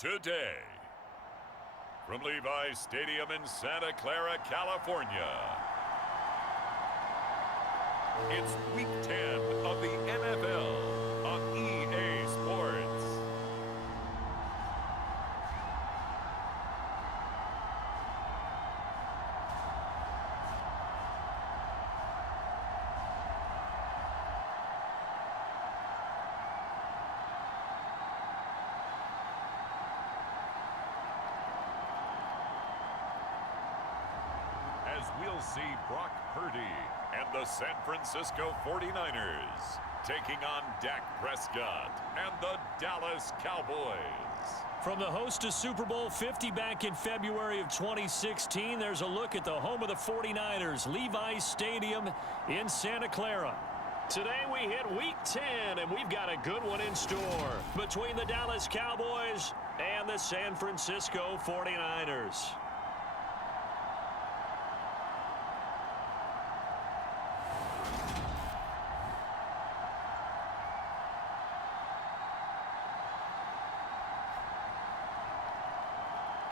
today. From Levi's Stadium in Santa Clara, California, it's Week 10 of the NFL on EA Sports. As we'll see Brock Purdy and the San Francisco 49ers taking on Dak Prescott and the Dallas Cowboys. From the host to Super Bowl 50 back in February of 2016, there's a look at the home of the 49ers, Levi's Stadium in Santa Clara. Today we hit Week 10, and we've got a good one in store between the Dallas Cowboys and the San Francisco 49ers.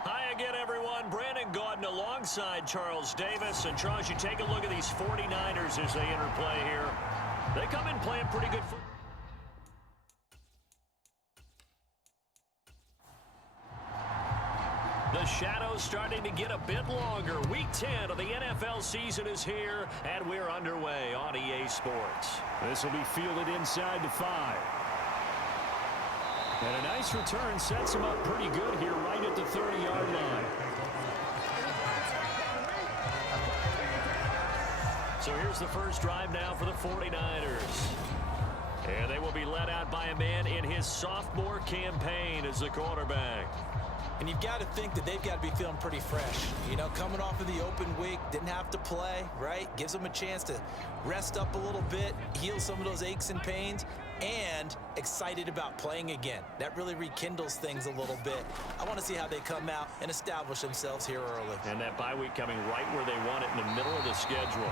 Hi again, everyone. Brandon Gaudin alongside Charles Davis. And Charles, you take a look at these 49ers as they interplay here. They come in playing pretty good football. The shadow's starting to get a bit longer. Week 10 of the NFL season is here, and we're underway on EA Sports. This will be fielded inside the 5. And a nice return sets him up pretty good here right at the 30-yard line. So here's the first drive now for the 49ers. And they will be led out by a man in his sophomore campaign as the quarterback. And you've got to think that they've got to be feeling pretty fresh. You know, coming off of the open week, didn't have to play, right? Gives them a chance to rest up a little bit, heal some of those aches and pains, and excited about playing again. That really rekindles things a little bit. I want to see how they come out and establish themselves here early. And that bye week coming right where they want it in the middle of the schedule.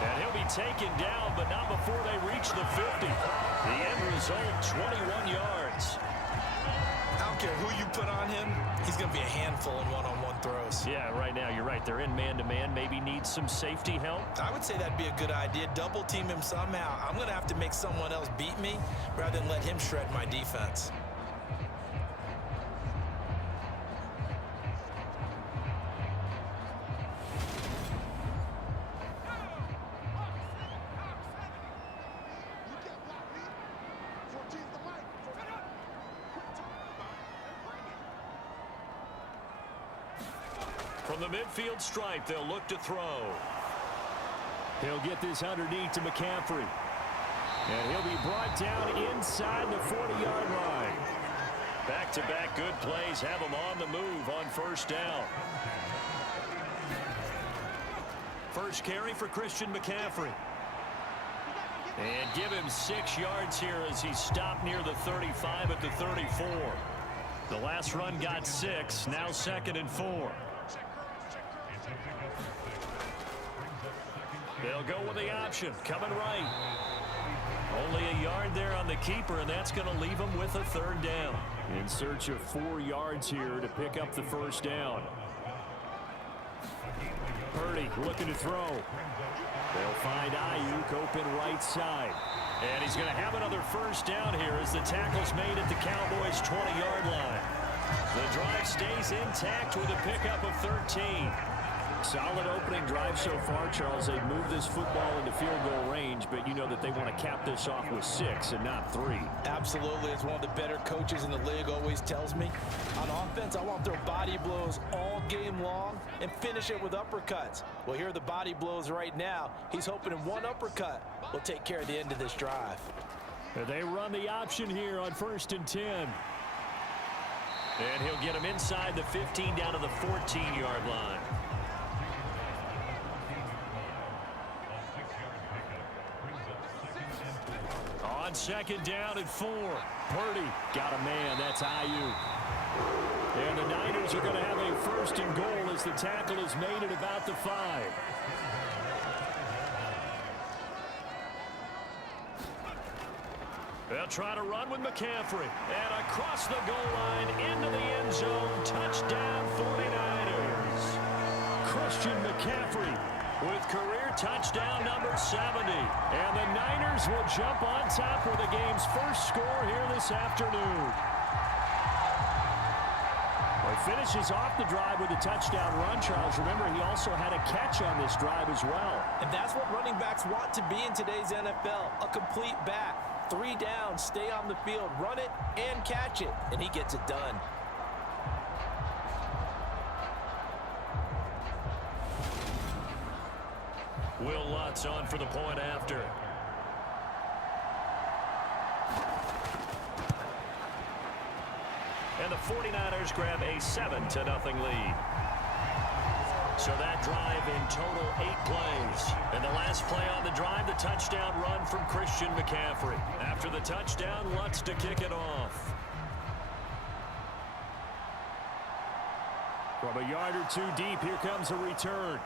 And he'll be taken down, but not before they reach the 50. The end result, 21 yards. I don't care who you put on him, he's going to be a handful in one-on-one throws. Yeah, right now, you're right. They're in man-to-man. Maybe needs some safety help. I would say that'd be a good idea. Double team him somehow. I'm going to have to make someone else beat me rather than let him shred my defense. From the midfield stripe, they'll look to throw. He'll get this underneath to McCaffrey. And he'll be brought down inside the 40-yard line. Back-to-back good plays have him on the move on first down. First carry for Christian McCaffrey. And give him 6 yards here as he stopped near the 35 at the 34. The last run got 6, now 2nd and 4. They'll go with the option, coming right. Only a yard there on the keeper, and that's going to leave them with a 3rd down. In search of 4 yards here to pick up the first down. Purdy looking to throw. They'll find Ayuk open right side. And he's going to have another first down here as the tackle's made at the Cowboys' 20-yard line. The drive stays intact with a pickup of 13. Solid opening drive so far, Charles. They've moved this football into field goal range, but you know that they want to cap this off with 6 and not 3. Absolutely. As one of the better coaches in the league always tells me, on offense, I want to throw body blows all game long and finish it with uppercuts. Well, here are the body blows right now. He's hoping in one uppercut will take care of the end of this drive. They run the option here on 1st and 10. And he'll get him inside the 15 down to the 14-yard line. On 2nd down and 4. Purdy got a man. That's Ayuk. And the Niners are going to have a 1st and goal as the tackle is made at about the 5. They'll try to run with McCaffrey. And across the goal line into the end zone. Touchdown 49ers. Christian McCaffrey with career touchdown number 70. And the Niners will jump on top with the game's first score here this afternoon. He finishes off the drive with a touchdown run, Charles. Remember, he also had a catch on this drive as well. And that's what running backs want to be in today's NFL, a complete back. 3 down, stay on the field, run it, and catch it. And he gets it done. Will Lutz on for the point after. And the 49ers grab a 7-0 lead. So that drive in total 8 plays. And the last play on the drive, the touchdown run from Christian McCaffrey. After the touchdown, Lutz to kick it off. From a yard or 2 deep, here comes a return.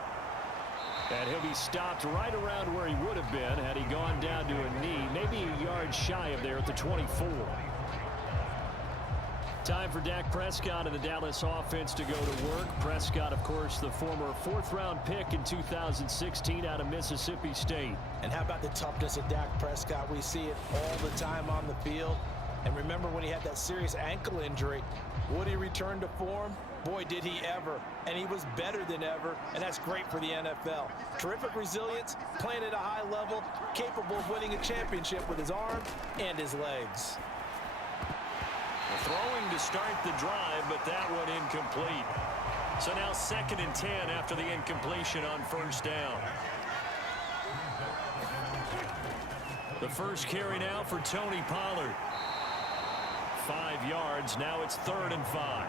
And he'll be stopped right around where he would have been had he gone down to a knee, maybe a yard shy of there at the 24. Time for Dak Prescott and the Dallas offense to go to work. Prescott, of course, the former 4th-round pick in 2016 out of Mississippi State. And how about the toughness of Dak Prescott? We see it all the time on the field. And remember when he had that serious ankle injury, would he return to form? Boy, did he ever. And he was better than ever, and that's great for the NFL. Terrific resilience, playing at a high level, capable of winning a championship with his arm and his legs. Throwing to start the drive, but that one incomplete. So now 2nd and 10 after the incompletion on 1st down. The first carry now for Tony Pollard. 5 yards. Now it's 3rd and 5.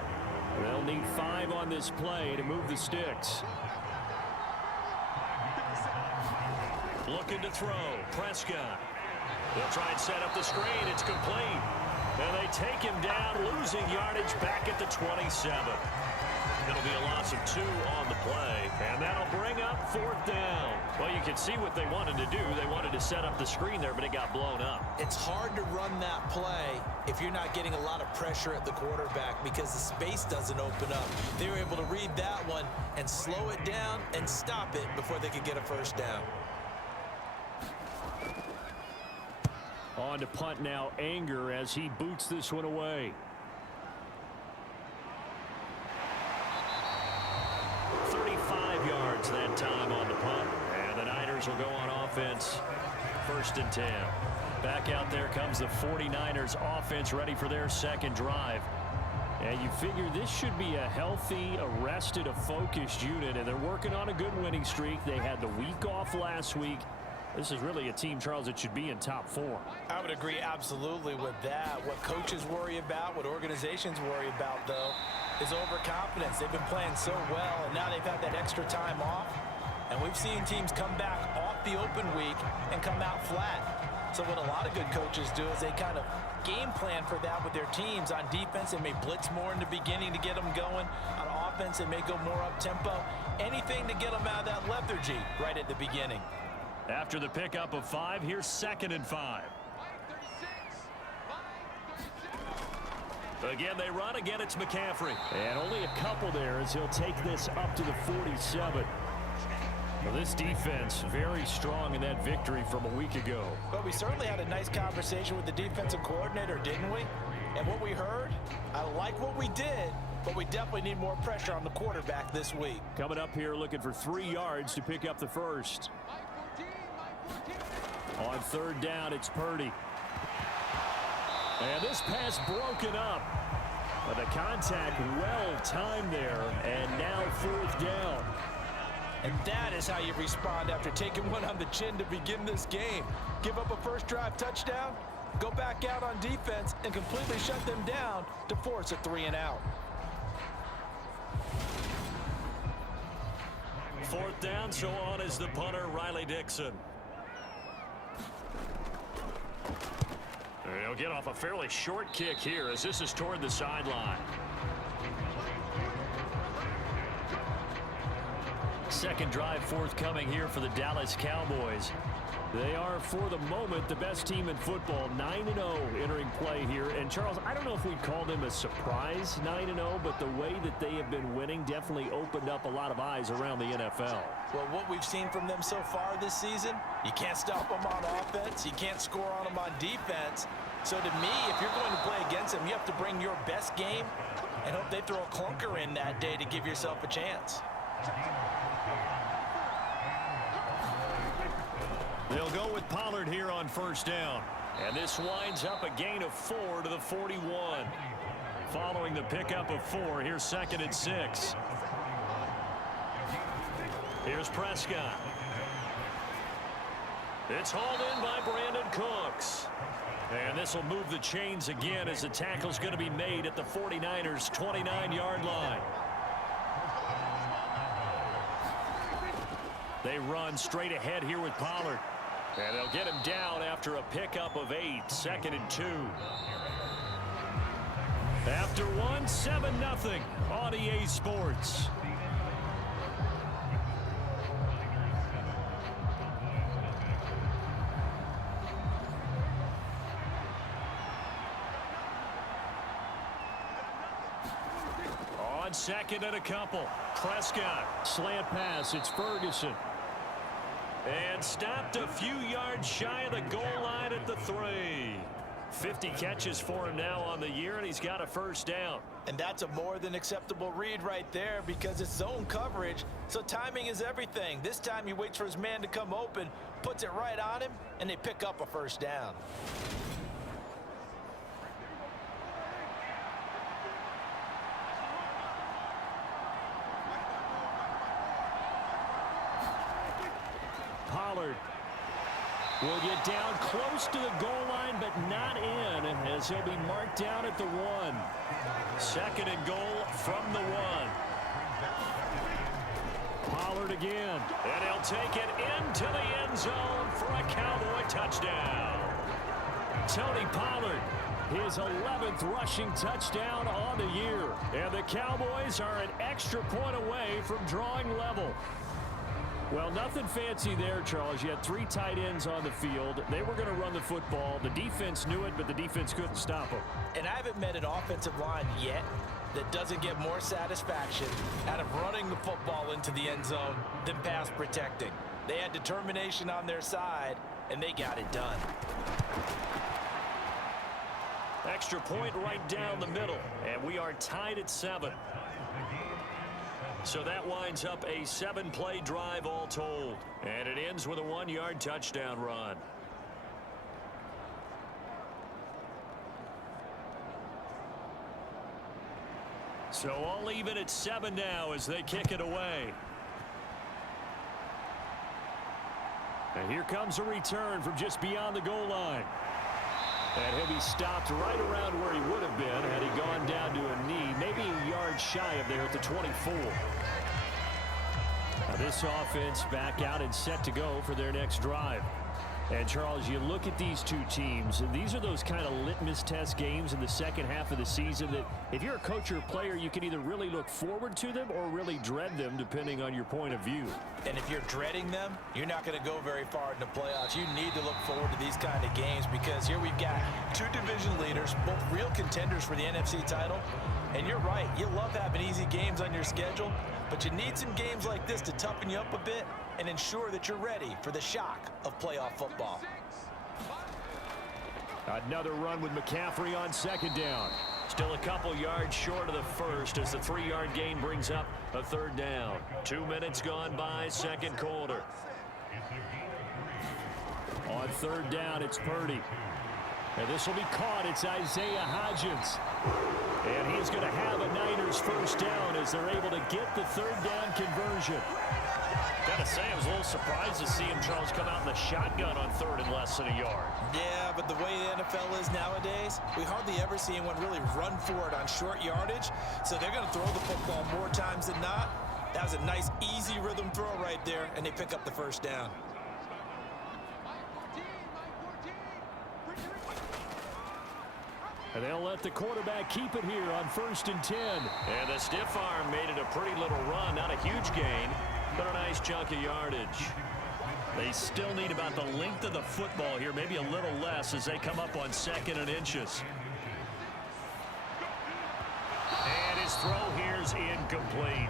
They'll need 5 on this play to move the sticks. Looking to throw. Prescott. They'll try and set up the screen. It's complete. And they take him down, losing yardage back at the 27. It'll be a loss of 2 on the play, and that'll bring up 4th down. Well, you can see what they wanted to do. They wanted to set up the screen there, but it got blown up. It's hard to run that play if you're not getting a lot of pressure at the quarterback because the space doesn't open up. They were able to read that one and slow it down and stop it before they could get a 1st down. On to punt now, Anger, as he boots this one away. 35 yards that time on the punt. And the Niners will go on offense. 1st and 10. Back out there comes the 49ers offense ready for their 2nd drive. And you figure this should be a healthy, a rested, a focused unit. And they're working on a good winning streak. They had the week off last week. This is really a team, Charles, that should be in top 4. I would agree absolutely with that. What coaches worry about, what organizations worry about, though, is overconfidence. They've been playing so well, and now they've had that extra time off. And we've seen teams come back off the open week and come out flat. So what a lot of good coaches do is they kind of game plan for that with their teams. On defense, they may blitz more in the beginning to get them going. On offense, they may go more up-tempo. Anything to get them out of that lethargy right at the beginning. After the pickup of 5, here's 2nd and 5. Again, they run. Again, it's McCaffrey. And only a couple there as he'll take this up to the 47. Well, this defense very strong in that victory from a week ago. But we certainly had a nice conversation with the defensive coordinator, didn't we? And what we heard, I like what we did, but we definitely need more pressure on the quarterback this week. Coming up here looking for 3 yards to pick up the 1st. On 3rd down, it's Purdy. And this pass broken up. But the contact well timed there. And now 4th down. And that is how you respond after taking one on the chin to begin this game. Give up a 1st drive touchdown, go back out on defense, and completely shut them down to force a 3-and-out. 4th down, so on is the punter, Riley Dixon. He'll get off a fairly short kick here as this is toward the sideline. Second drive forthcoming here for the Dallas Cowboys. They are, for the moment, the best team in football, 9-0 entering play here. And, Charles, I don't know if we'd call them a surprise 9-0, but the way that they have been winning definitely opened up a lot of eyes around the NFL. Well, what we've seen from them so far this season, you can't stop them on offense. You can't score on them on defense. So, to me, if you're going to play against them, you have to bring your best game and hope they throw a clunker in that day to give yourself a chance. They'll go with Pollard here on first down. And this winds up a gain of 4 to the 41. Following the pickup of 4, here's 2nd and 6. Here's Prescott. It's hauled in by Brandon Cooks. And this will move the chains again as the tackle's going to be made at the 49ers' 29-yard line. They run straight ahead here with Pollard. And they'll get him down after a pickup of 8, 2nd and 2. After 1, 7-0 on EA Sports. On 2nd and a couple. Prescott. Slant pass. It's Ferguson. And stopped a few yards shy of the goal line at the 3. 50 catches for him now on the year, and he's got a first down. And that's a more than acceptable read right there because it's zone coverage, so timing is everything. This time he waits for his man to come open, puts it right on him, and they pick up a first down. Pollard will get down close to the goal line, but not in, as he'll be marked down at the 1. 2nd and goal from the 1. Pollard again, and he'll take it into the end zone for a Cowboy touchdown. Tony Pollard, his 11th rushing touchdown on the year, and the Cowboys are an extra point away from drawing level. Well, nothing fancy there, Charles. You had 3 tight ends on the field. They were going to run the football. The defense knew it, but the defense couldn't stop them. And I haven't met an offensive line yet that doesn't get more satisfaction out of running the football into the end zone than pass protecting. They had determination on their side, and they got it done. Extra point right down the middle, and we are tied at 7. So that winds up a 7-play drive all told. And it ends with a 1-yard touchdown run. So all even at 7 now as they kick it away. And here comes a return from just beyond the goal line. And he'll be stopped right around where he would have been had he gone down to a knee, maybe a yard shy of there at the 24. Now this offense back out and set to go for their next drive. And, Charles, you look at these two teams, and these are those kind of litmus test games in the second half of the season that if you're a coach or a player, you can either really look forward to them or really dread them, depending on your point of view. And if you're dreading them, you're not going to go very far in the playoffs. You need to look forward to these kind of games because here we've got 2 division leaders, both real contenders for the NFC title. And you're right, you love having easy games on your schedule, but you need some games like this to toughen you up a bit and ensure that you're ready for the shock of playoff football. Another run with McCaffrey on second down. Still a couple yards short of the first as the 3-yard gain brings up a third down. 2 minutes gone by, second quarter. On third down, it's Purdy. And this will be caught. It's Isaiah Hodgins. And he's going to have a Niners first down as they're able to get the third down conversion. Gotta say, I was a little surprised to see him, Charles, come out in the shotgun on third and less than a yard. Yeah, but the way the NFL is nowadays, we hardly ever see anyone really run for it on short yardage. So they're going to throw the football more times than not. That was a nice, easy rhythm throw right there, and they pick up the first down. And they'll let the quarterback keep it here on 1st and 10. And the stiff arm made it a pretty little run, not a huge gain. But a nice chunk of yardage. They still need about the length of the football here, maybe a little less as they come up on 2nd and inches. And his throw here's incomplete.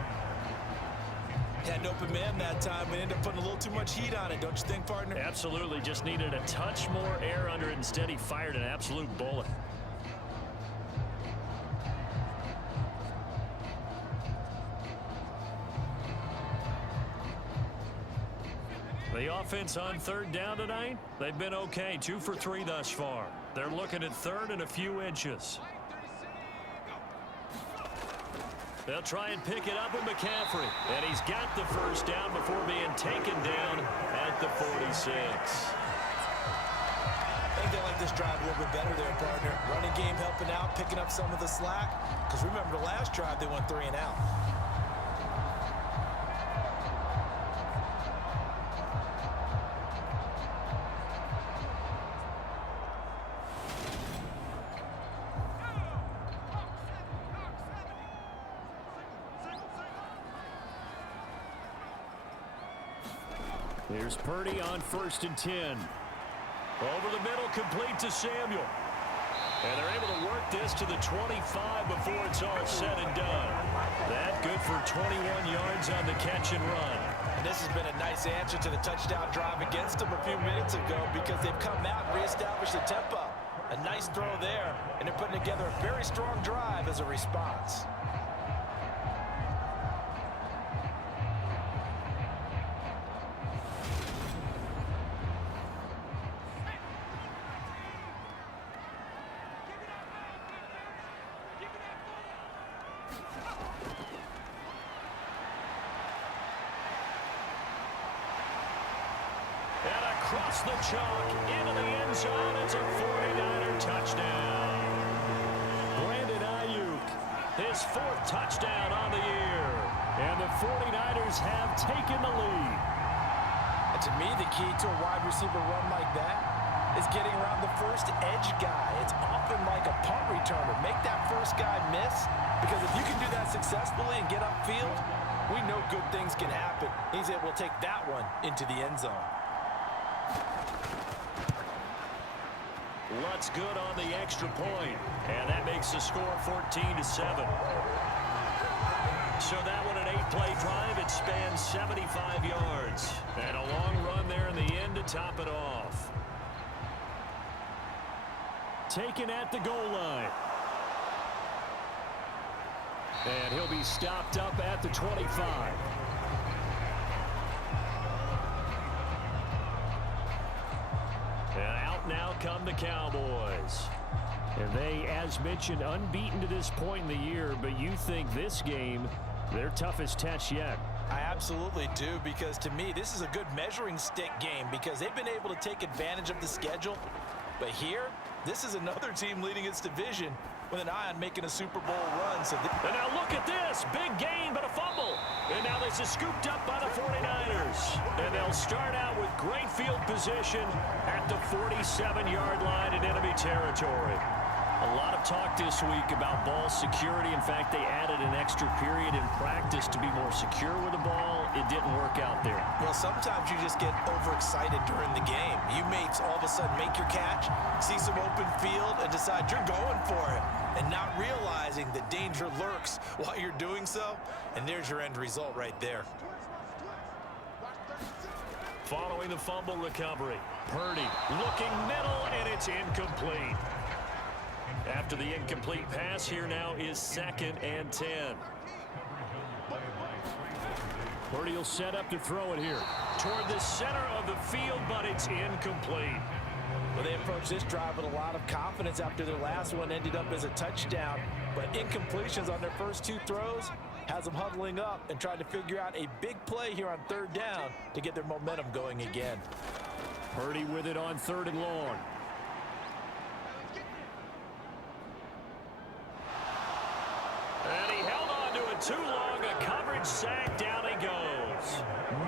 Had an open man that time, but ended up putting a little too much heat on it, don't you think, partner? Absolutely. Just needed a touch more air under it. Instead, he fired an absolute bullet. The offense on 3rd down tonight, they've been okay. 2 for 3 thus far. They're looking at 3rd and a few inches. They'll try and pick it up with McCaffrey. And he's got the first down before being taken down at the 46. I think they like this drive a little bit better there, partner. Running game helping out, picking up some of the slack. Because remember, the last drive, they went 3 and out. Here's Purdy on 1st and 10. Over the middle, complete to Samuel. And they're able to work this to the 25 before it's all said and done. That good for 21 yards on the catch and run. And this has been a nice answer to the touchdown drive against them a few minutes ago because they've come out and reestablished the tempo. A nice throw there, and they're putting together a very strong drive as a response. Across the chalk, into the end zone. It's a 49er touchdown. Brandon Ayuk, his 4th touchdown on the year. And the 49ers have taken the lead. And to me, the key to a wide receiver run like that is getting around the first edge guy. It's often like a punt returner. Make that first guy miss, because if you can do that successfully and get upfield, we know good things can happen. He's able to take that one into the end zone. Lutz good on the extra point, and that makes the score 14-7. So that one an 8-play drive. It spans 75 yards. And a long run there in the end to top it off. Taken at the goal line. And he'll be stopped up at the 25. And out now come the Cowboys. And they, as mentioned, unbeaten to this point in the year, but you think this game, their toughest test yet. I absolutely do, because to me, this is a good measuring stick game because they've been able to take advantage of the schedule. But here, this is another team leading its division with an eye on making a Super Bowl run. And now look at this. Big gain, but a fumble. And now this is scooped up by the 49ers. And they'll start out with great field position at the 47-yard line in enemy territory. A lot of talk this week about ball security. In fact, they added an extra period in practice to be more secure with the ball. It didn't work out there. Well, sometimes you just get overexcited during the game. You may all of a sudden make your catch, see some open field, and decide you're going for it, and not realizing the danger lurks while you're doing so. And there's your end result right there. Following the fumble recovery, Purdy looking middle, and it's incomplete. After the incomplete pass, here now is 2nd and 10. Purdy will set up to throw it here toward the center of the field, but it's incomplete. Well, they approached this drive with a lot of confidence after their last one ended up as a touchdown. But incompletions on their first 2 throws has them huddling up and trying to figure out a big play here on 3rd down to get their momentum going again. Purdy with it on 3rd and long. And he held on to it too long. A coverage sack. Down he goes.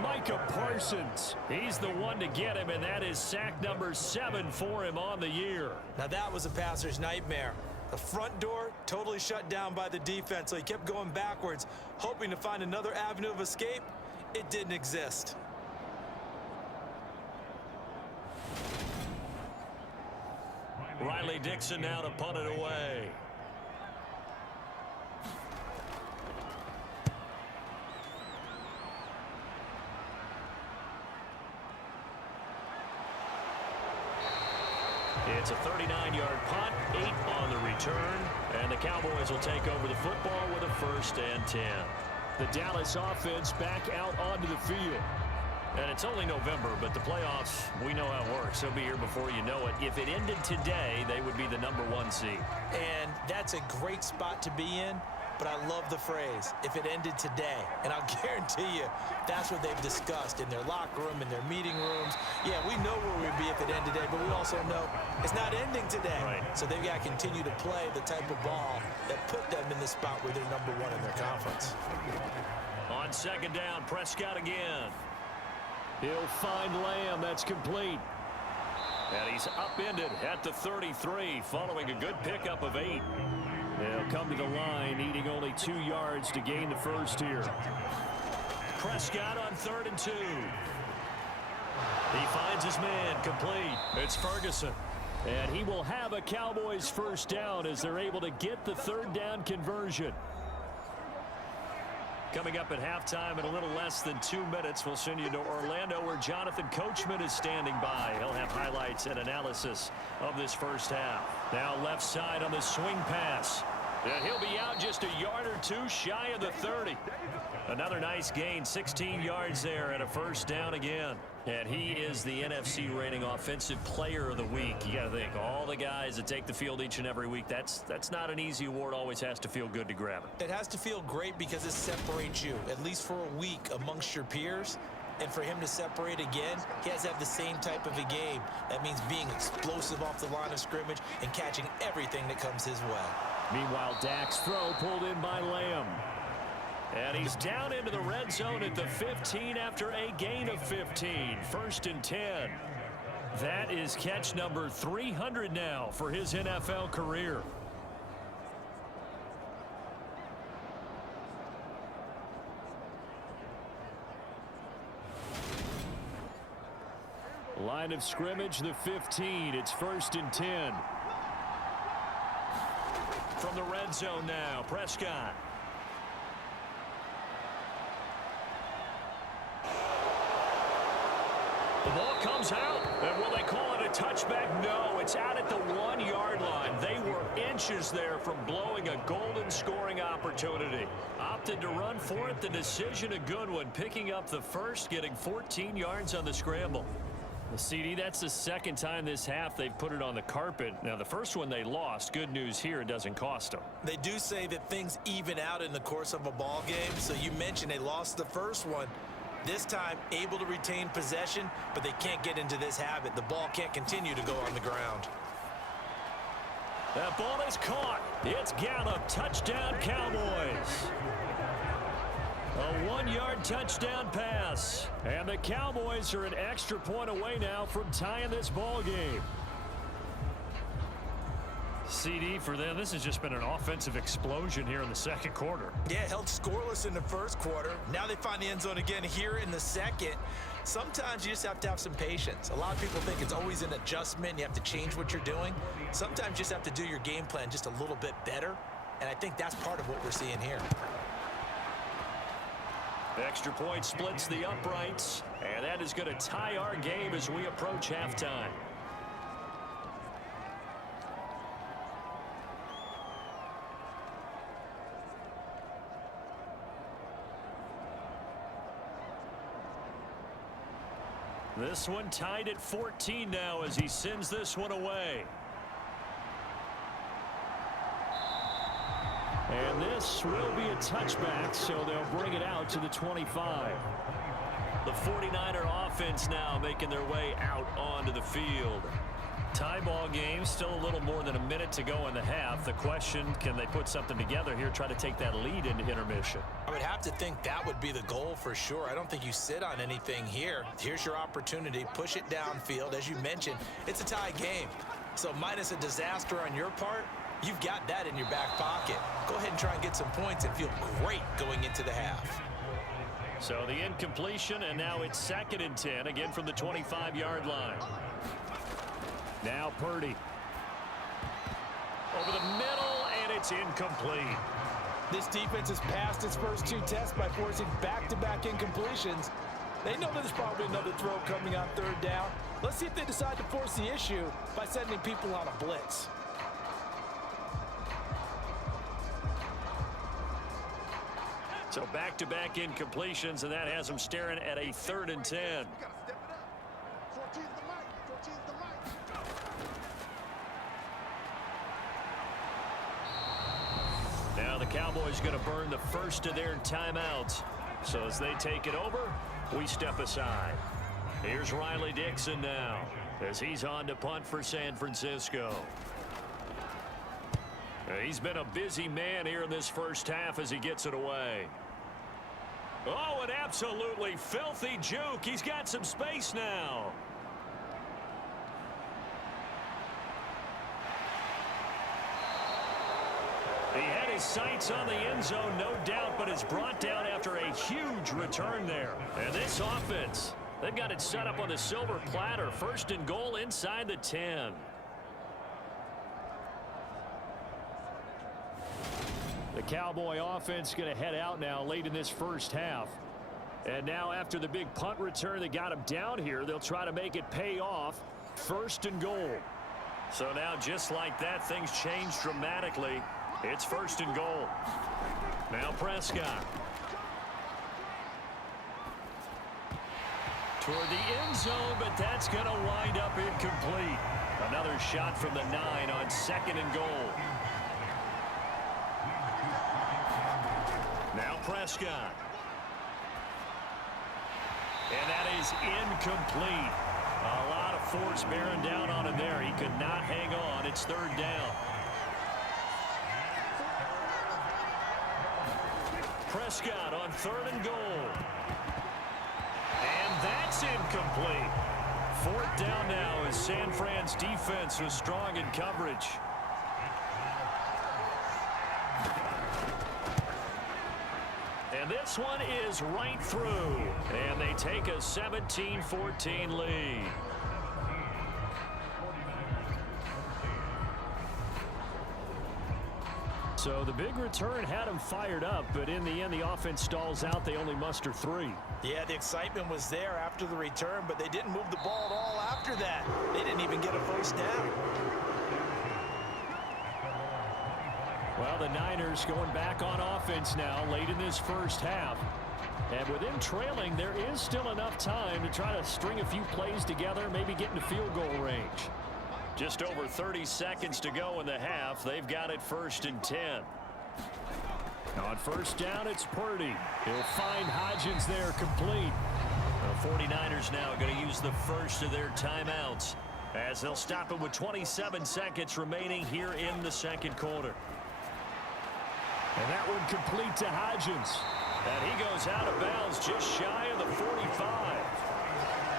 Micah Parsons. He's the one to get him, and that is sack number 7 for him on the year. Now that was a passer's nightmare. The front door totally shut down by the defense, so he kept going backwards, hoping to find another avenue of escape. it didn't exist. Riley Dixon now to punt it away. It's a 39-yard punt, 8 on the return, and the Cowboys will take over the football with a 1st and 10. The Dallas offense back out onto the field. And it's only November, but the playoffs, we know how it works. They'll be here before you know it. If it ended today, they would be the #1 seed. And that's a great spot to be in, but I love the phrase, if it ended today. And I'll guarantee you, that's what they've discussed in their locker room, in their meeting rooms. Yeah, we know where we'd be if it ended today, but we also know it's not ending today. Right. So they've got to continue to play the type of ball that put them in the spot where they're #1 in their conference. On 2nd down, Prescott again. He'll find Lamb. That's complete. And he's upended at the 33 following a good pickup of 8. They'll come to the line, needing only 2 yards to gain the first here. Prescott on 3rd and 2. He finds his man, complete. It's Ferguson. And he will have a Cowboys 1st down as they're able to get the 3rd down conversion. Coming up at halftime in a little less than 2 minutes, we'll send you to Orlando where Jonathan Coachman is standing by. He'll have highlights and analysis of this 1st half. Now left side on the swing pass. And he'll be out just a yard or 2 shy of the 30. Another nice gain, 16 yards there and a 1st down again. And he is the NFC rating offensive player of the week. You got to think, all the guys that take the field each and every week, that's not an easy award. Always has to feel good to grab it. It has to feel great because it separates you, at least for a week, amongst your peers. And for him to separate again, he has to have the same type of a game. That means being explosive off the line of scrimmage and catching everything that comes his way. Meanwhile, Dak's throw pulled in by Lamb. And he's down into the red zone at the 15 after a gain of 15. 1st and 10. That is catch number 300 now for his NFL career. Line of scrimmage, the 15. It's 1st and 10. From the red zone now, Prescott. The ball comes out, and will they call it a touchback? No, it's out at the 1-yard line. They were inches there from blowing a golden scoring opportunity. Opted to run for it. The decision a good one, picking up the 1st, getting 14 yards on the scramble. The CD, that's the 2nd time this half they've put it on the carpet. Now, the first one they lost. Good news here, it doesn't cost them. They do say that things even out in the course of a ball game. So you mentioned they lost the first one. This time, able to retain possession, but they can't get into this habit. The ball can't continue to go on the ground. That ball is caught. It's Gallup. Touchdown, Cowboys. A 1-yard touchdown pass. And the Cowboys are an extra point away now from tying this ball game. CD for them, this has just been an offensive explosion here in the 2nd quarter. Yeah, held scoreless in the 1st quarter. Now they find the end zone again here in the 2nd. Sometimes you just have to have some patience. A lot of people think it's always an adjustment. You have to change what you're doing. Sometimes you just have to do your game plan just a little bit better. And I think that's part of what we're seeing here. Extra point splits the uprights. And that is going to tie our game as we approach halftime. This one tied at 14 now as he sends this one away. And this will be a touchback, so they'll bring it out to the 25. The 49er offense now making their way out onto the field. Tie ball game, still a little more than a minute to go in the half. The question, can they put something together here, try to take that lead into intermission? I would have to think that would be the goal for sure. I don't think you sit on anything here. Here's your opportunity. Push it downfield. As you mentioned, it's a tie game. So minus a disaster on your part, you've got that in your back pocket. Go ahead and try and get some points and feel great going into the half. So the incompletion, and now it's 2nd and 10, again from the 25-yard line. Now Purdy. Over the middle, and it's incomplete. This defense has passed its first 2 tests by forcing back-to-back incompletions. They know there's probably another throw coming on 3rd down. Let's see if they decide to force the issue by sending people on a blitz. So back-to-back incompletions, and that has them staring at a 3rd and 10. Now the Cowboys going to burn the first of their timeouts. So as they take it over, we step aside. Here's Riley Dixon now as he's on to punt for San Francisco. He's been a busy man here in this first half as he gets it away. Oh, an absolutely filthy juke. He's got some space now. He had his sights on the end zone, no doubt, but is brought down after a huge return there. And this offense, they've got it set up on the silver platter. 1st and goal inside the 10. The Cowboy offense going to head out now late in this first half. And now after the big punt return that got him down here, they'll try to make it pay off. 1st and goal. So now just like that, things change dramatically. It's 1st and goal. Now Prescott. Toward the end zone, but that's going to wind up incomplete. Another shot from the 9 on 2nd and goal. Now Prescott. And that is incomplete. A lot of force bearing down on him there. He could not hang on. It's 3rd down. Prescott on 3rd and goal. And that's incomplete. 4th down now as San Fran's defense was strong in coverage. And this one is right through. And they take a 17-14 lead. So the big return had them fired up, but in the end, the offense stalls out. They only muster 3. Yeah, the excitement was there after the return, but they didn't move the ball at all after that. They didn't even get a 1st down. Well, the Niners going back on offense now late in this first half. And with them trailing, there is still enough time to try to string a few plays together, maybe get into field goal range. Just over 30 seconds to go in the half. They've got it 1st and 10. On 1st down, it's Purdy. He'll find Hodgins there complete. The 49ers now going to use the first of their timeouts as they'll stop it with 27 seconds remaining here in the 2nd quarter. And that one complete to Hodgins. And he goes out of bounds just shy of the 45.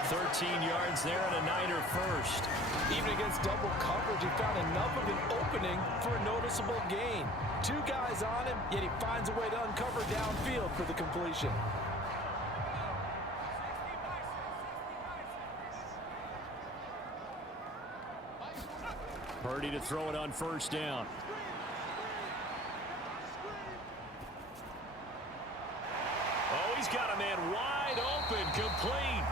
13 yards there and a Niner first. Even against double coverage, he found enough of an opening for a noticeable gain. 2 guys on him, yet he finds a way to uncover downfield for the completion. Purdy to throw it on 1st down. Oh, he's got a man wide open, complete.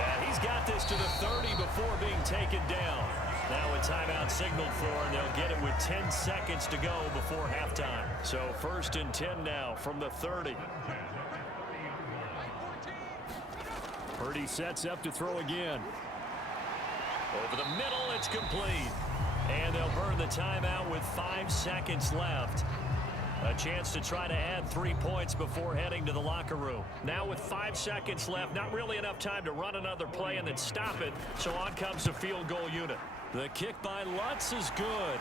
And he's got this to the 30 before being taken down. Now a timeout signaled for, and they'll get it with 10 seconds to go before halftime. So 1st and 10 now from the 30. Purdy sets up to throw again. Over the middle, it's complete. And they'll burn the timeout with 5 seconds left. A chance to try to add 3 points before heading to the locker room. Now with 5 seconds left, not really enough time to run another play and then stop it. So on comes the field goal unit. The kick by Lutz is good.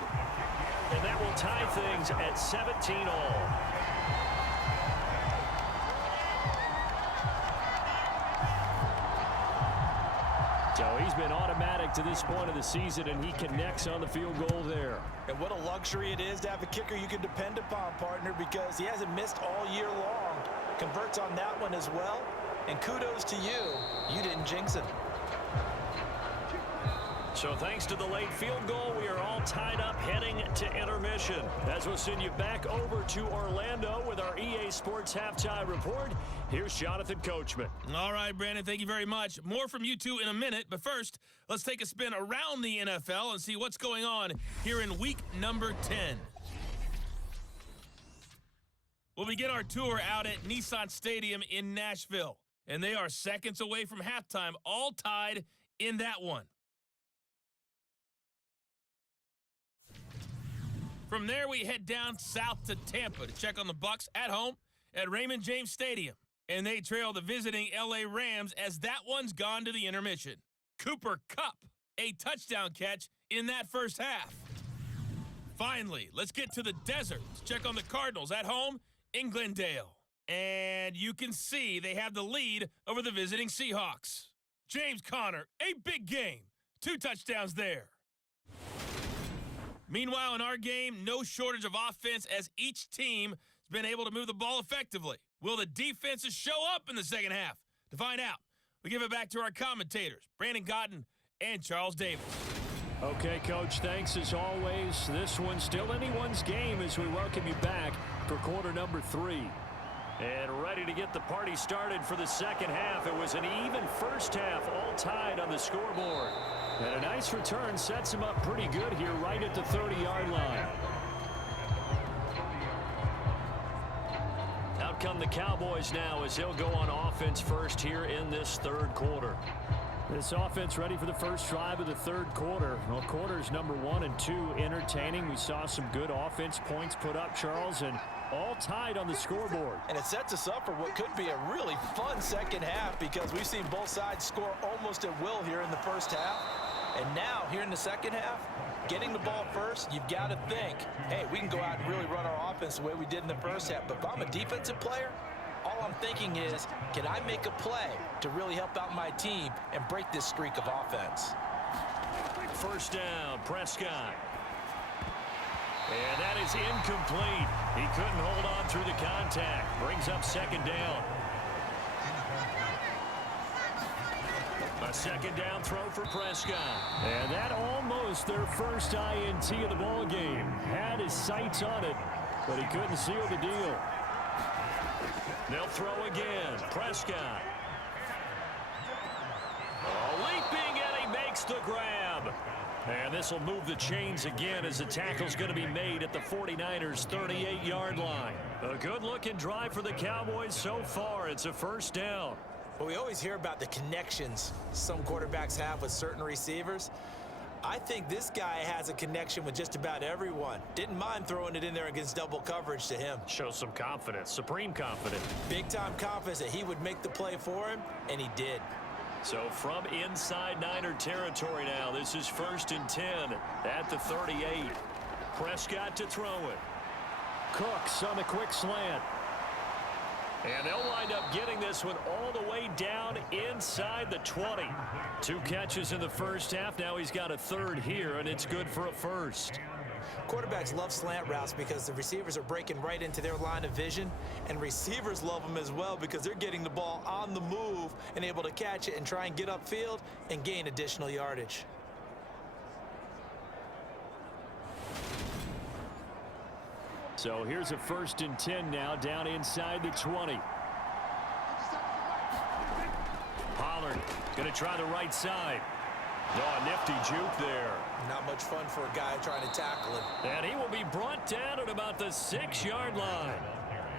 And that will tie things at 17 all. So he's been automatic to this point of the season, and he connects on the field goal there. And what a luxury it is to have a kicker you can depend upon, partner, because he hasn't missed all year long. converts on that one as well. And kudos to you. You didn't jinx it. So thanks to the late field goal, we are all tied up heading to intermission. As we'll send you back over to Orlando with our EA Sports Halftime Report, here's Jonathan Coachman. All right, Brandon, thank you very much. More from you two in a minute, but first, let's take a spin around the NFL and see what's going on here in week number 10. We'll begin our tour out at Nissan Stadium in Nashville, and they are seconds away from halftime, all tied in that one. From there, we head down south to Tampa to check on the Bucs at home at Raymond James Stadium. And they trail the visiting L.A. Rams as that one's gone to the intermission. Cooper Kupp, a touchdown catch in that first half. Finally, let's get to the desert to check on the Cardinals at home in Glendale. And you can see they have the lead over the visiting Seahawks. James Conner, a big game. 2 touchdowns there. Meanwhile, in our game, no shortage of offense as each team has been able to move the ball effectively. Will the defenses show up in the second half? To find out, we give it back to our commentators, Brandon Cotton and Charles Davis. Okay, Coach, thanks as always. This one's still anyone's game as we welcome you back for quarter number 3. And ready to get the party started for the second half. It was an even first half, all tied on the scoreboard. And a nice return sets him up pretty good here right at the 30-yard line. Out come the Cowboys now as they'll go on offense first here in this third quarter. This offense ready for the first drive of the third quarter. Well, quarters number 1 and 2 entertaining. We saw some good offense points put up, Charles, and all tied on the scoreboard. And it sets us up for what could be a really fun second half because we've seen both sides score almost at will here in the first half. And now, here in the second half, getting the ball first, you've got to think, hey, we can go out and really run our offense the way we did in the first half. But if I'm a defensive player, all I'm thinking is, can I make a play to really help out my team and break this streak of offense? First down, Prescott. And that is incomplete. He couldn't hold on through the contact. Brings up second down. A second down throw for Prescott. And that almost their first INT of the ball game. Had his sights on it, but he couldn't seal the deal. They'll throw again. Prescott. Leaping, and he makes the grab. And this will move the chains again as the tackle's going to be made at the 49ers' 38-yard line. A good-looking drive for the Cowboys so far. It's a first down. Well, we always hear about the connections some quarterbacks have with certain receivers. I think this guy has a connection with just about everyone. Didn't mind throwing it in there against double coverage to him. Shows some confidence, supreme confidence. Big-time confidence that he would make the play for him, and he did. So from inside Niner territory now, this is 1st and 10 at the 38. Prescott to throw it. Cooks on the quick slant. And they'll wind up getting this one all the way down inside the 20. 2 catches in the first half. Now he's got a third here, and it's good for a first. Quarterbacks love slant routes because the receivers are breaking right into their line of vision, and receivers love them as well because they're getting the ball on the move and able to catch it and try and get upfield and gain additional yardage. So here's a 1st and 10 now down inside the 20. Pollard going to try the right side. Oh, a nifty juke there. Not much fun for a guy trying to tackle him. And he will be brought down at about the 6-yard line.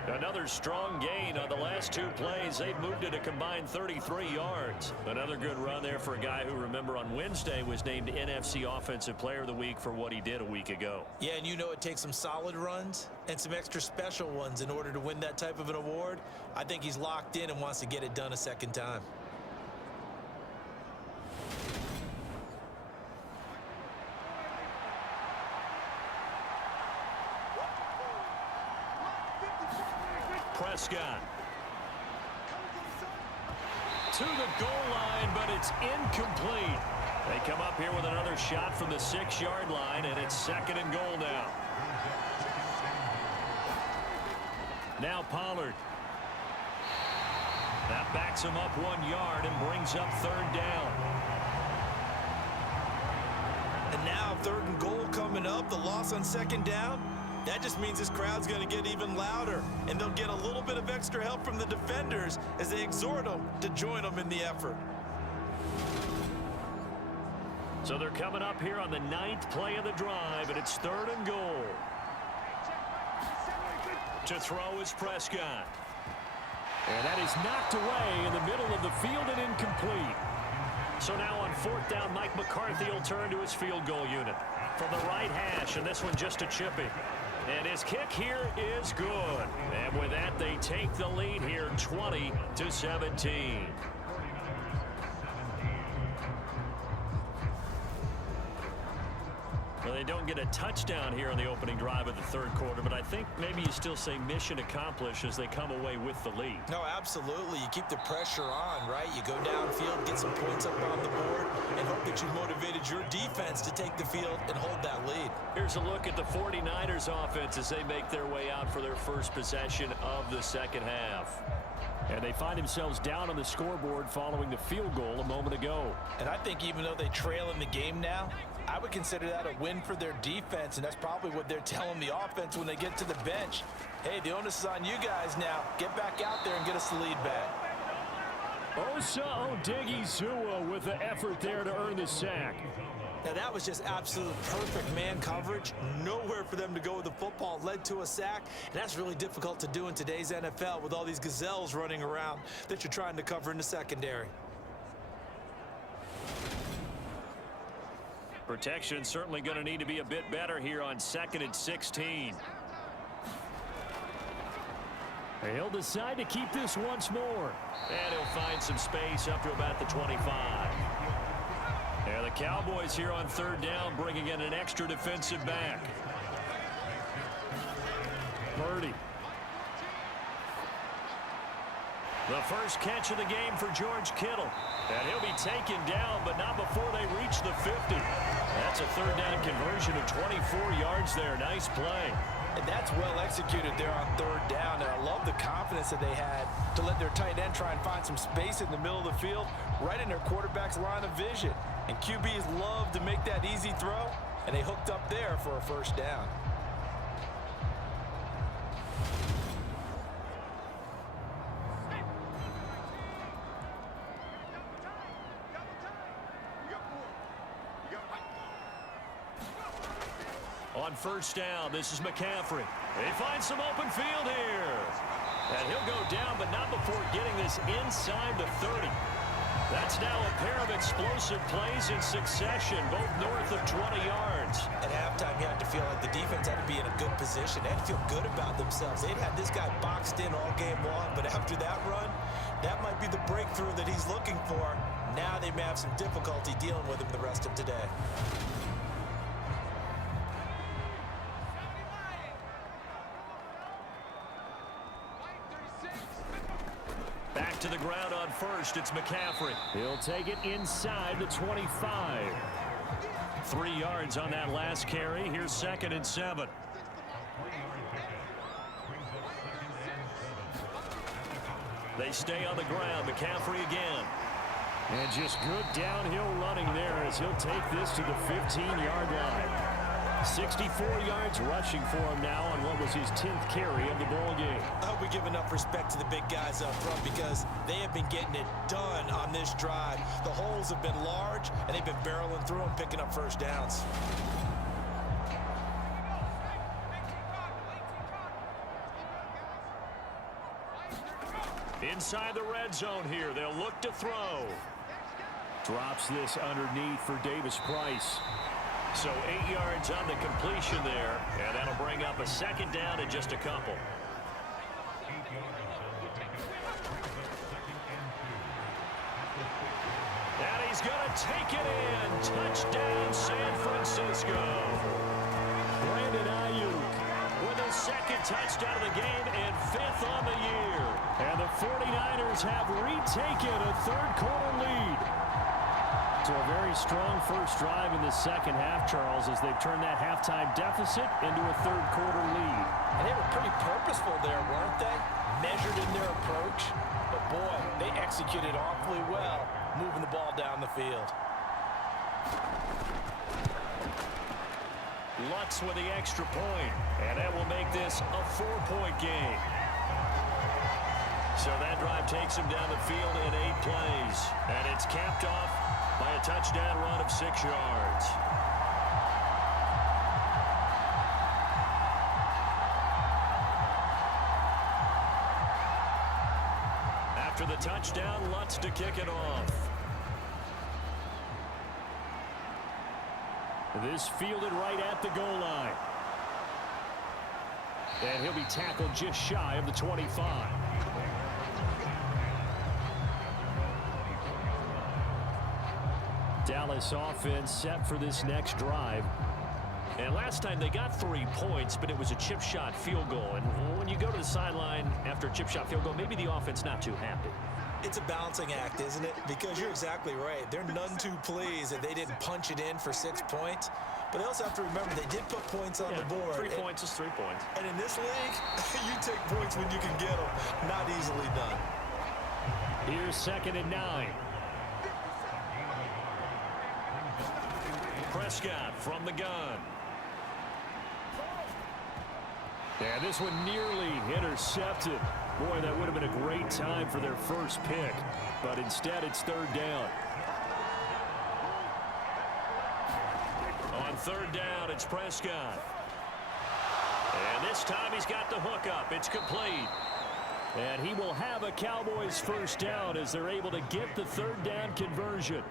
Another strong gain on the last 2 plays. They've moved it a combined 33 yards. Another good run there for a guy who, remember, on Wednesday was named NFC Offensive Player of the Week for what he did a week ago. Yeah, and you know it takes some solid runs and some extra special ones in order to win that type of an award. I think he's locked in and wants to get it done a second time. Prescott to the goal line, but it's incomplete. They come up here with another shot from the 6-yard line, and it's 2nd and goal now. Now Pollard. That backs him up 1 yard and brings up 3rd down. And now 3rd and goal coming up. The loss on 2nd down. That just means this crowd's going to get even louder. And they'll get a little bit of extra help from the defenders as they exhort them to join them in the effort. So they're coming up here on the 9th play of the drive, and it's 3rd and goal. To throw is Prescott. And that is knocked away in the middle of the field and incomplete. So now on 4th down, Mike McCarthy will turn to his field goal unit from the right hash, and this one just a chippy. And his kick here is good. And with that, they take the lead here 20-17. Well, they don't get a touchdown here on the opening drive of the 3rd quarter, but I think maybe you still say mission accomplished as they come away with the lead. No, absolutely. You keep the pressure on, right? You go downfield, get some points up on the board, and hope that you motivated your defense to take the field and hold that lead. Here's a look at the 49ers offense as they make their way out for their first possession of the 2nd half. And they find themselves down on the scoreboard following the field goal a moment ago. And I think even though they trail in the game now, I would consider that a win for their defense, and that's probably what they're telling the offense when they get to the bench. Hey, the onus is on you guys now. Get back out there and get us the lead back. Osa Odighizuwa with the effort there to earn the sack. Now, that was just absolute perfect man coverage. Nowhere for them to go with the football. Led to a sack, and that's really difficult to do in today's NFL with all these gazelles running around that you're trying to cover in the secondary. Protection certainly going to need to be a bit better here on 2nd and 16. He'll decide to keep this once more. And he'll find some space up to about the 25. And the Cowboys here on 3rd down bringing in an extra defensive back. Purdy. The first catch of the game for George Kittle. And he'll be taken down, but not before they reach the 50. That's a 3rd down conversion of 24 yards there. Nice play. And that's well executed there on 3rd down. And I love the confidence that they had to let their tight end try and find some space in the middle of the field, right in their quarterback's line of vision. And QBs love to make that easy throw, and they hooked up there for a 1st down. On 1st down, this is McCaffrey. They find some open field here. And he'll go down, but not before getting this inside the 30. That's now a pair of explosive plays in succession, both north of 20 yards. At halftime, you had to feel like the defense had to be in a good position. They had to feel good about themselves. They'd had this guy boxed in all game long, but after that run, that might be the breakthrough that he's looking for. Now they may have some difficulty dealing with him the rest of today. Back to the ground on 1st, it's McCaffrey. He'll take it inside the 25. 3 yards on that last carry. Here's 2nd and 7. They stay on the ground. McCaffrey again. And just good downhill running there as he'll take this to the 15-yard line. 64 yards rushing for him now on what was his 10th carry of the ball game. I hope we give enough respect to the big guys up front because they have been getting it done on this drive. The holes have been large, and they've been barreling through them, picking up 1st downs. Inside the red zone here, they'll look to throw. Drops this underneath for Davis Price. So 8 yards on the completion there, and that'll bring up a 2nd down and just a couple. And he's going to take it in. Touchdown, San Francisco. Brandon Ayuk with his 2nd touchdown of the game and 5th on the year. And the 49ers have retaken a 3rd quarter lead. So a very strong first drive in the 2nd half, Charles, as they've turned that halftime deficit into a 3rd quarter lead. And they were pretty purposeful there, weren't they? measured in their approach, but boy, they executed awfully well moving the ball down the field. Lutz with the extra point, and that will make this a 4-point game. So that drive takes him down the field in 8 plays, and it's capped off by a touchdown run of 6 yards. After the touchdown, Lutz to kick it off. This fielded right at the goal line. And he'll be tackled just shy of the 25. Dallas offense set for this next drive. And last time they got 3 points, but it was a chip shot field goal. And when you go to the sideline after a chip shot field goal, maybe the offense not too happy. It's a balancing act, isn't it? Because you're exactly right. They're none too pleased that they didn't punch it in for 6 points. But they also have to remember they did put points on the board. 3 points is 3 points. And in this league, you take points when you can get them. Not easily done. Here's 2nd and 9. Prescott from the gun. And this one nearly intercepted. Boy, that would have been a great time for their first pick. But instead, it's 3rd down. On 3rd down, it's Prescott. And this time he's got the hook up. It's complete. And he will have a Cowboys first down as they're able to get the 3rd down conversion.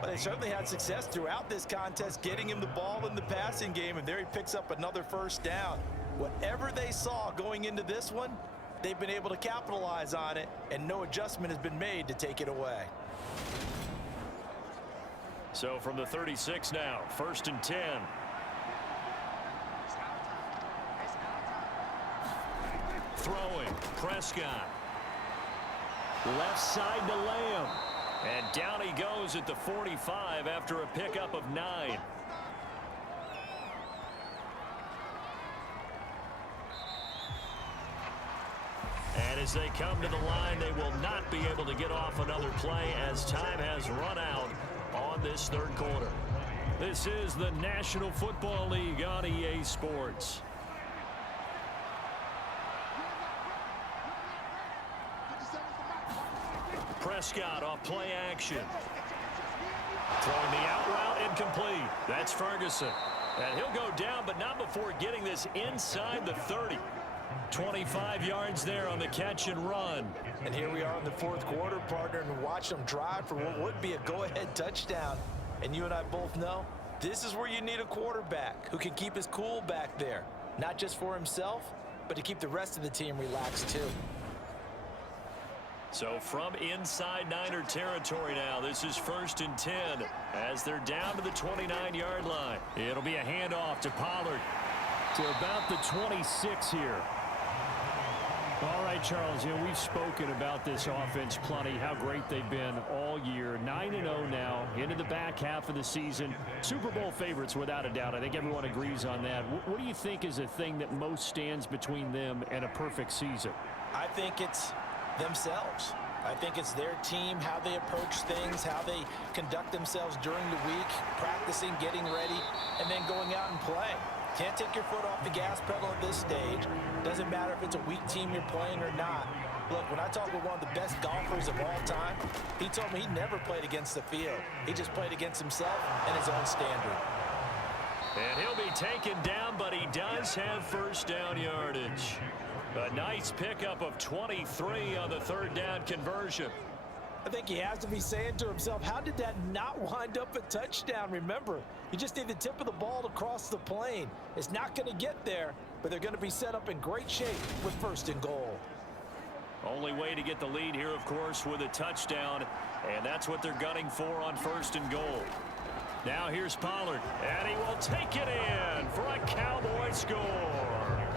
Well, they certainly had success throughout this contest, getting him the ball in the passing game, and there he picks up another first down. Whatever they saw going into this one, they've been able to capitalize on it, and no adjustment has been made to take it away. So from the 36 now, 1st and 10. Throwing, Prescott. Left side to Lamb. And down he goes at the 45 after a pickup of 9. And as they come to the line, they will not be able to get off another play as time has run out on this 3rd quarter. This is the National Football League on EA Sports. Prescott off play action. Throwing the out route incomplete. That's Ferguson. And he'll go down, but not before getting this inside the 30. 25 yards there on the catch and run. And here we are in the 4th quarter, partner, and watch them drive for what would be a go-ahead touchdown. And you and I both know this is where you need a quarterback who can keep his cool back there. Not just for himself, but to keep the rest of the team relaxed too. So from inside Niner territory now, this is 1st and 10 as they're down to the 29-yard line. It'll be a handoff to Pollard to about the 26 here. All right, Charles, we've spoken about this offense plenty, how great they've been all year. 9-0 now, into the back half of the season. Super Bowl favorites, without a doubt. I think everyone agrees on that. What do you think is the thing that most stands between them and a perfect season? I think it's themselves. I think it's their team, how they approach things, how they conduct themselves during the week, practicing, getting ready, and then going out and playing. Can't take your foot off the gas pedal at this stage. Doesn't matter if it's a weak team you're playing or not. Look, when I talk with one of the best golfers of all time, he told me he never played against the field. He just played against himself and his own standard. And he'll be taken down, but he does have first down yardage. A nice pickup of 23 on the 3rd down conversion. I think he has to be saying to himself, how did that not wind up a touchdown? Remember, you just need the tip of the ball to cross the plane. It's not going to get there, but they're going to be set up in great shape with 1st and goal. Only way to get the lead here, of course, with a touchdown, and that's what they're gunning for on 1st and goal. Now here's Pollard, and he will take it in for a Cowboy score.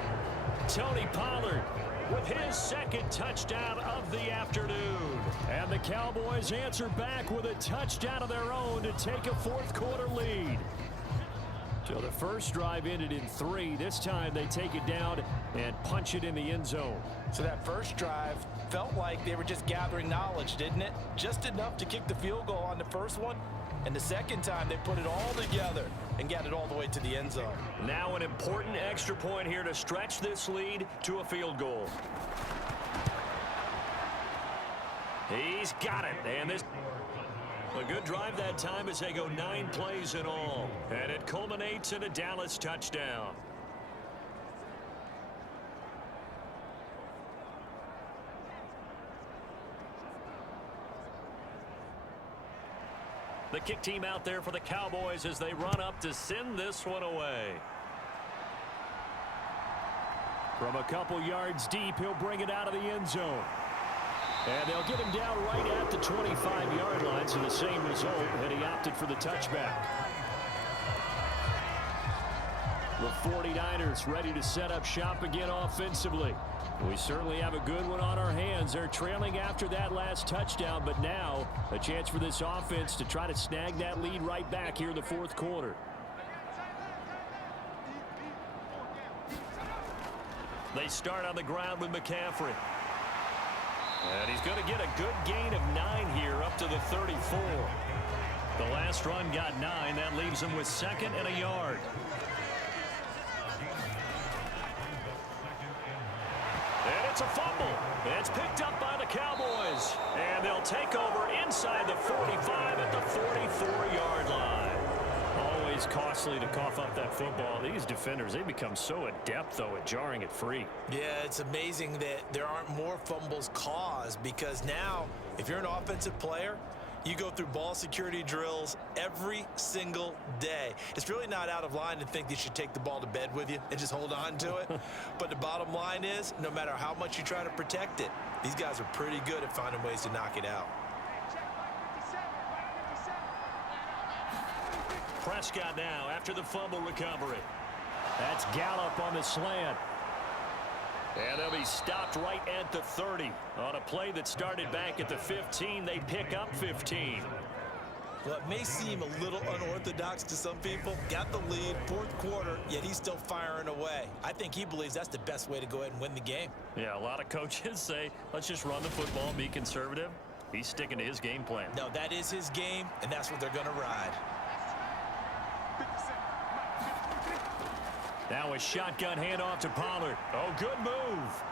Tony Pollard with his 2nd touchdown of the afternoon. And the Cowboys answer back with a touchdown of their own to take a 4th quarter lead. So the first drive ended in 3. This time they take it down and punch it in the end zone. So that first drive felt like they were just gathering knowledge, didn't it? Just enough to kick the field goal on the first one. And the second time they put it all together and got it all the way to the end zone. Now an important extra point here to stretch this lead to a field goal. He's got it. And this a good drive that time as they go 9 plays in all. And it culminates in a Dallas touchdown. The kick team out there for the Cowboys as they run up to send this one away. From a couple yards deep, he'll bring it out of the end zone. And they'll get him down right at the 25-yard line, so the same result, and he opted for the touchback. The 49ers ready to set up shop again offensively. We certainly have a good one on our hands. They're trailing after that last touchdown, but now a chance for this offense to try to snag that lead right back here in the fourth quarter. They start on the ground with McCaffrey. And he's going to get a good gain of 9 here up to the 34. The last run got 9. That leaves him with 2nd and a yard. And it's a fumble. It's picked up by the Cowboys. And they'll take over inside the 45 at the 44-yard line. Always costly to cough up that football. These defenders, they become so adept, though, at jarring it free. Yeah, it's amazing that there aren't more fumbles caused, because now, if you're an offensive player, you go through ball security drills every single day. It's really not out of line to think that you should take the ball to bed with you and just hold on to it. But the bottom line is, no matter how much you try to protect it, these guys are pretty good at finding ways to knock it out. Prescott now after the fumble recovery. That's Gallup on the slant. And they'll be stopped right at the 30. On a play that started back at the 15, they pick up 15. Well, it may seem a little unorthodox to some people. Got the lead, fourth quarter, yet he's still firing away. I think he believes that's the best way to go ahead and win the game. Yeah, a lot of coaches say, let's just run the football and be conservative. He's sticking to his game plan. No, that is his game, and that's what they're going to ride. Now a shotgun handoff to Pollard. Oh, good move.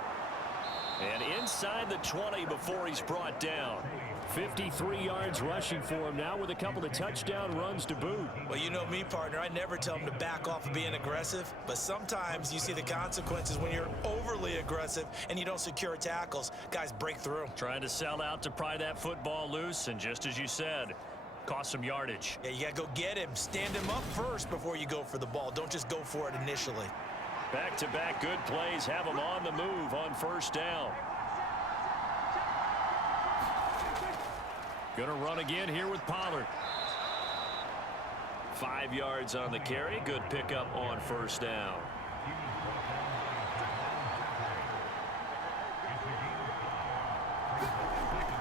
And inside the 20 before he's brought down. 53 yards rushing for him now with a couple of touchdown runs to boot. Well, you know me, partner. I never tell him to back off of being aggressive. But sometimes you see the consequences when you're overly aggressive and you don't secure tackles. Guys break through. Trying to sell out to pry that football loose. And just as you said, cost some yardage. Yeah, you got to go get him. Stand him up first before you go for the ball. Don't just go for it initially. Back-to-back good plays have him on the move on first down. Gonna run again here with Pollard. 5 yards on the carry. Good pickup on first down.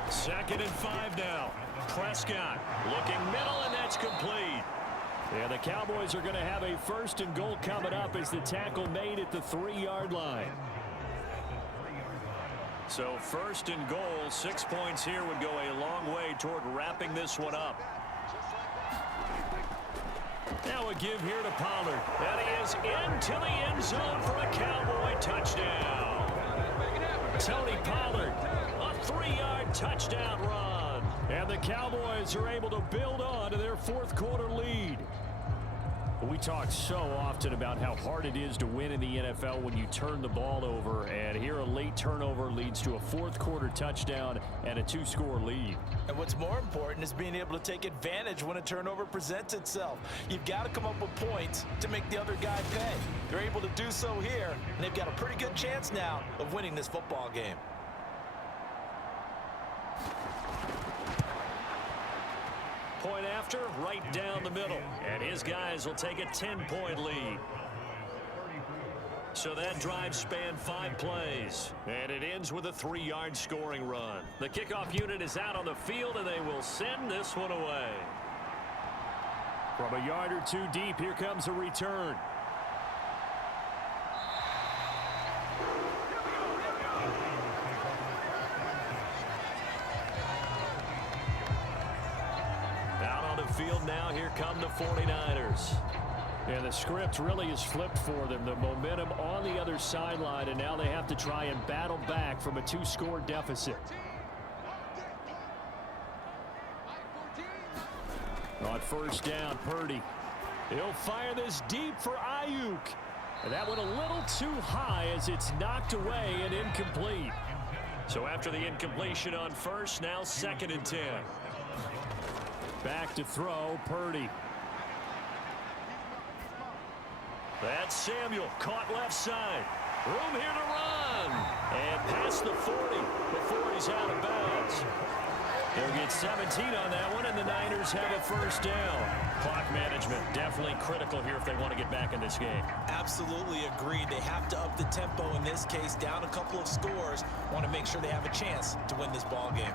Second and 5 now. Prescott looking middle, and that's complete. Yeah, the Cowboys are going to have a 1st and goal coming up as the tackle made at the 3-yard line. So 1st and goal, 6 points here would go a long way toward wrapping this one up. Now a give here to Pollard. And he is into the end zone for a Cowboy touchdown. Tony Pollard, a 3-yard touchdown run. And the Cowboys are able to build on to their fourth quarter lead. We talk so often about how hard it is to win in the NFL when you turn the ball over, and here a late turnover leads to a fourth quarter touchdown and a 2-score lead. And what's more important is being able to take advantage when a turnover presents itself. You've got to come up with points to make the other guy pay. They're able to do so here, and they've got a pretty good chance now of winning this football game. Point after, right down the middle. And his guys will take a 10-point lead. So that drive spanned 5 plays. And it ends with a 3-yard scoring run. The kickoff unit is out on the field, and they will send this one away. From a yard or two deep, here comes a return. Out on the field now, here come the 49ers. And the script really is flipped for them. The momentum on the other sideline, and now they have to try and battle back from a 2-score deficit. On first down, Purdy. He'll fire this deep for Ayuk. And that went a little too high as it's knocked away and incomplete. So after the incompletion on first, now 2nd and 10. Back to throw, Purdy. That's Samuel, caught left side. Room here to run. And past the 40 before he's out of bounds. They'll get 17 on that one, and the Niners have a first down. Clock management definitely critical here if they want to get back in this game. Absolutely agreed. They have to up the tempo in this case, down a couple of scores. Want to make sure they have a chance to win this ball game.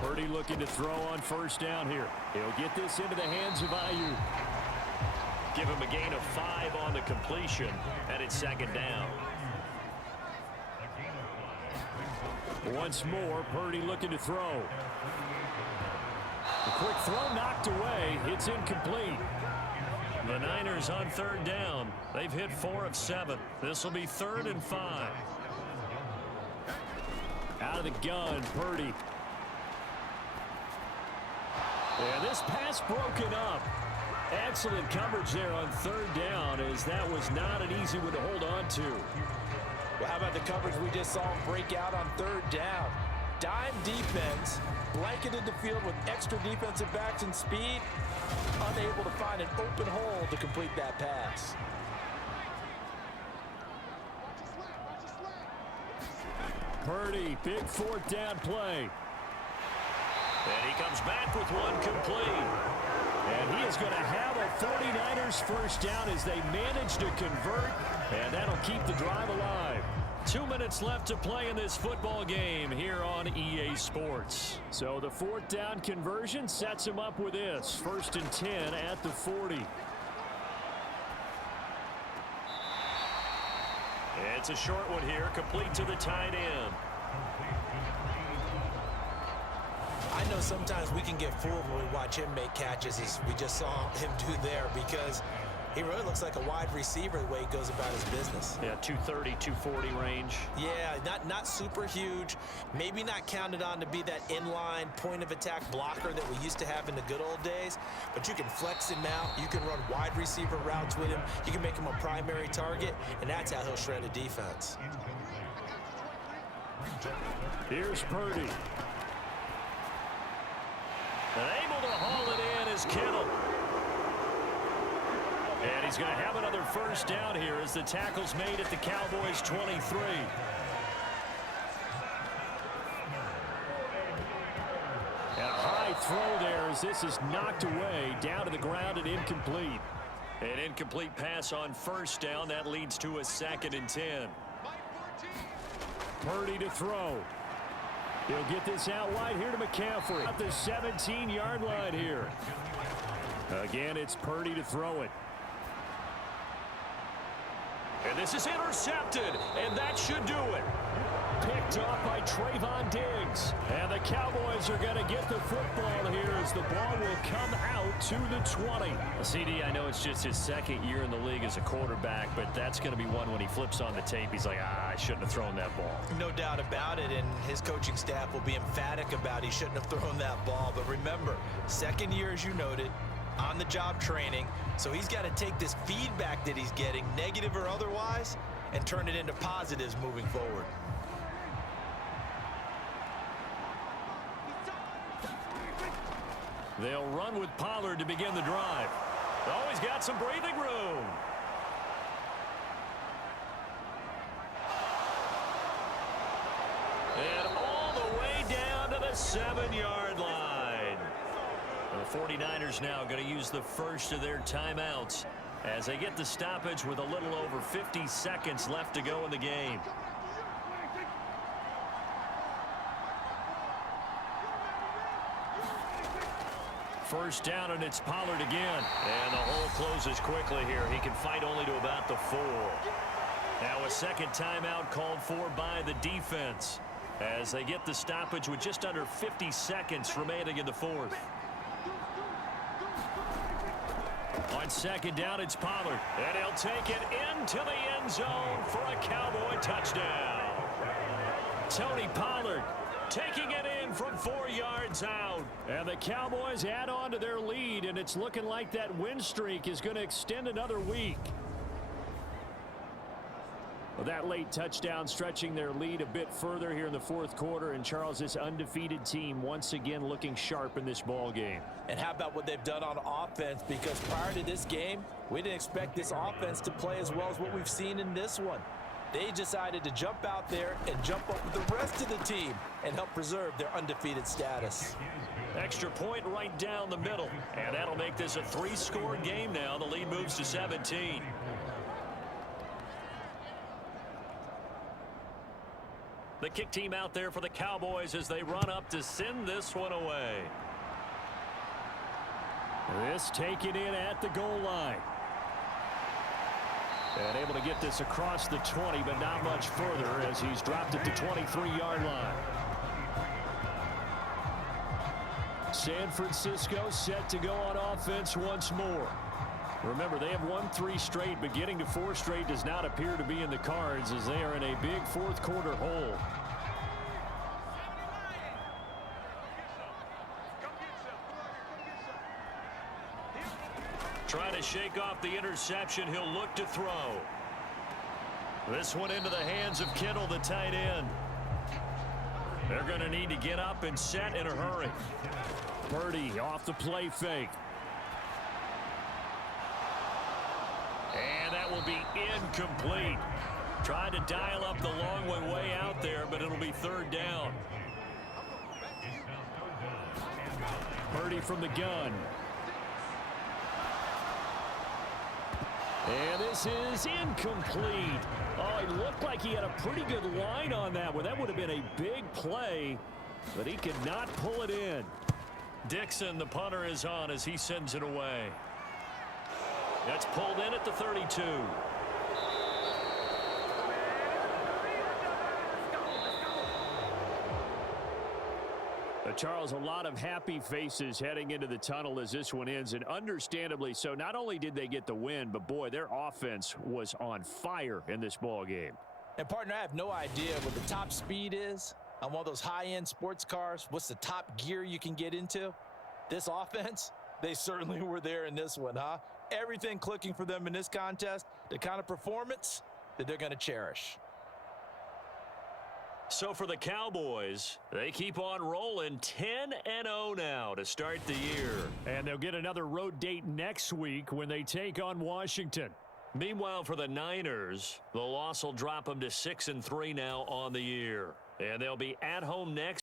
Purdy looking to throw on first down here. He'll get this into the hands of Ayuk. Give him a gain of 5 on the completion, and it's 2nd down. Once more, Purdy looking to throw. The quick throw knocked away. It's incomplete. The Niners on 3rd down. They've hit 4 of 7. This will be 3rd and 5. Out of the gun, Purdy. And this pass broken up. Excellent coverage there on 3rd down, as that was not an easy one to hold on to. Well, how about the coverage we just saw break out on 3rd down? Dime defense, blanketed the field with extra defensive backs and speed, unable to find an open hole to complete that pass. Purdy, big 4th down play. And he comes back with one complete. And he is going to have a 49ers first down as they manage to convert. And that'll keep the drive alive. 2 minutes left to play in this football game here on EA Sports. So the 4th down conversion sets him up with this. 1st and 10 at the 40. It's a short one here, complete to the tight end. I know sometimes we can get fooled when we watch him make catches, as we just saw him do there, because he really looks like a wide receiver the way he goes about his business. Yeah, 230, 240 range. Yeah, not super huge. Maybe not counted on to be that inline point-of-attack blocker that we used to have in the good old days, but you can flex him out. You can run wide receiver routes with him. You can make him a primary target, and that's how he'll shred a defense. Here's Purdy. And able to haul it in is Kittle. And he's going to have another first down here as the tackle's made at the Cowboys' 23. And a high throw there as this is knocked away, down to the ground and incomplete. An incomplete pass on first down. That leads to a 2nd and 10. Purdy to throw. He'll get this out wide here to McCaffrey. At the 17-yard line here. Again, it's Purdy to throw it. And this is intercepted, and that should do it. Picked off by Trayvon Diggs. And the Cowboys are going to get the football here as the ball will come out to the 20. CD, I know it's just his 2nd year in the league as a quarterback, but that's going to be one when he flips on the tape. He's like, I shouldn't have thrown that ball. No doubt about it, and his coaching staff will be emphatic about he shouldn't have thrown that ball. But remember, 2nd year, as you noted, on-the-job training, so he's got to take this feedback that he's getting, negative or otherwise, and turn it into positives moving forward. They'll run with Pollard to begin the drive. Oh, he's got some breathing room. And all the way down to the 7-yard line. The 49ers now going to use the first of their timeouts as they get the stoppage with a little over 50 seconds left to go in the game. First down, and it's Pollard again. And the hole closes quickly here. He can fight only to about the 4. Now a second timeout called for by the defense as they get the stoppage with just under 50 seconds remaining in the 4th. On second down, it's Pollard. And he'll take it into the end zone for a Cowboy touchdown. Tony Pollard taking it in from 4 yards out. And the Cowboys add on to their lead, and it's looking like that win streak is going to extend another week. Well, that late touchdown stretching their lead a bit further here in the 4th quarter. And Charles, this undefeated team once again looking sharp in this ball game. And how about what they've done on offense? Because prior to this game, we didn't expect this offense to play as well as what we've seen in this one. They decided to jump out there and jump up with the rest of the team and help preserve their undefeated status. Extra point right down the middle. And that'll make this a 3-score game now. The lead moves to 17. The kick team out there for the Cowboys as they run up to send this one away. This taken in at the goal line. And able to get this across the 20, but not much further as he's dropped it to 23-yard line. San Francisco set to go on offense once more. Remember, they have won 3 straight, but getting to 4 straight does not appear to be in the cards as they are in a big 4th quarter hole. Trying to shake off the interception. He'll look to throw. This one into the hands of Kittle, the tight end. They're going to need to get up and set in a hurry. Purdy off the play fake. And that will be incomplete. Tried to dial up the long way out there, but it'll be 3rd down. Purdy from the gun. And this is incomplete. Oh, it looked like he had a pretty good line on that one. That would have been a big play, but he could not pull it in. Dixon, the punter, is on as he sends it away. That's pulled in at the 32. Charles, a lot of happy faces heading into the tunnel as this one ends, and understandably so. Not only did they get the win, but boy, their offense was on fire in this ball game. And partner, I have no idea what the top speed is on one of those high-end sports cars. What's the top gear you can get into? This offense, they certainly were there in this one, huh? Everything clicking for them in this contest, the kind of performance that they're going to cherish. So for the Cowboys, they keep on rolling 10-0 now to start the year. And they'll get another road date next week when they take on Washington. Meanwhile, for the Niners, the loss will drop them to 6-3 now on the year. And they'll be at home next.